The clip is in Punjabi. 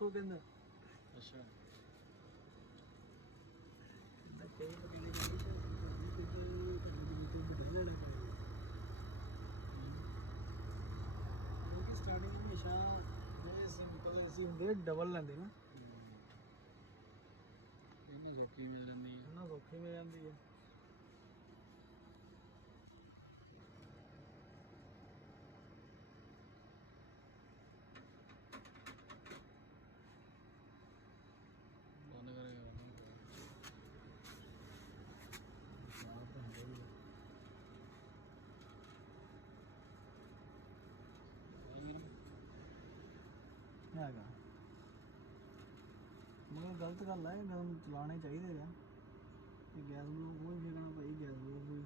ਉਹ ਕਹਿੰਦਾ ਅੱਛਾ ਕਈ ਬਗਾਨੇ ਜਾਂਦੀ ਤੇ ਕਿਤੇ ਬੜੇ ਲੈਣੇ ਕਿਉਂਕਿ ਸਟਾਰਟਿੰਗ ਹਮੇਸ਼ਾ ਜਿਹੜੇ ਸਿੰਪਲ ਏਸੀ ਹੁੰਦੇ ਡਬਲ ਲੈਂਦੇ ਨਾ ਇਹਨਾਂ ਸੌਖੀ ਮਿਲ ਜਾਂਦੀ ਹੈ ਉਹਨਾਂ ਸੌਖੀ ਮਿਲ ਜਾਂਦੀ ਹੈ ਬੰਦ ਕਰੇਗਾ ਹੈਗਾ ਮਗਰ ਗਲਤ ਗੱਲ ਹੈ ਗਰਮ ਚਲਾਉਣੇ ਚਾਹੀਦੇ ਆ ਕਿ ਗੈਸ ਨੂੰ ਕੋਈ ਫੇਕਣਾ ਭਾਈ ਗੈਸ ਨੂੰ ਕੋਈ